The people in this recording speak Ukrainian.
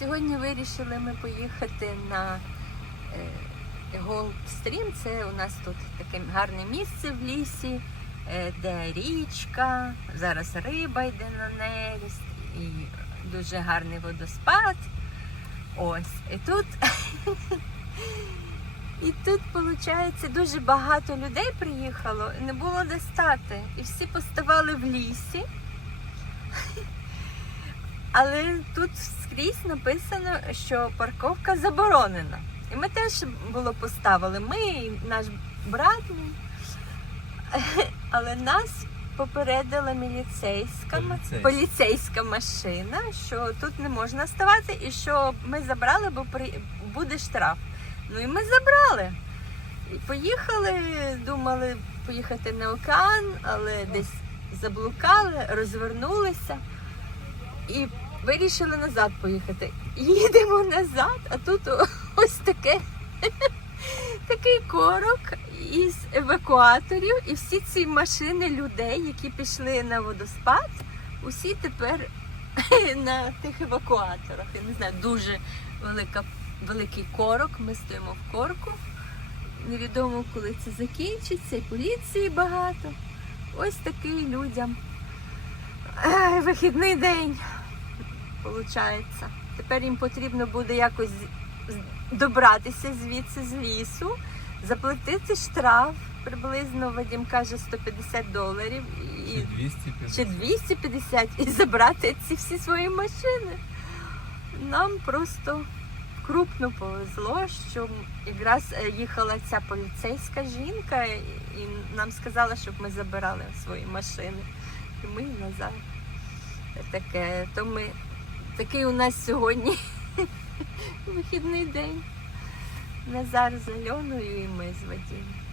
Сьогодні вирішили ми поїхати на е, Голдстрім. Це у нас тут таке гарне місце в лісі, е, де річка, зараз риба йде на нерест і дуже гарний водоспад. Ось. І тут, і тут, виходить, дуже багато людей приїхало, і не було де стати. І всі поставали в лісі. Але тут скрізь написано, що парковка заборонена. І ми теж було поставили. Ми і наш брат. мій. Але нас попередила міліцейська, Поліцейська. поліцейська машина, що тут не можна ставати, і що ми забрали, бо при... буде штраф. Ну і ми забрали. І поїхали, думали поїхати на океан, але десь заблукали, розвернулися і вирішили назад поїхати. Їдемо назад, а тут ось таке. Такий корок із евакуаторів, і всі ці машини людей, які пішли на водоспад, усі тепер на тих евакуаторах. Я не знаю, дуже велика, великий корок. Ми стоїмо в корку. Невідомо, коли це закінчиться, і поліції багато. Ось такий людям. Ай, вихідний день, виходить. Тепер їм потрібно буде якось добратися звідси з лісу, заплатити штраф. Приблизно Вадим каже 150 доларів і, Чи 250. чи 250 і забрати ці всі свої машини. Нам просто крупно повезло, що якраз е, їхала ця поліцейська жінка, і нам сказала, щоб ми забирали свої машини. І ми назад. Таке, то ми такий у нас сьогодні вихідний день. Назар з Альоною і ми з Вадимом.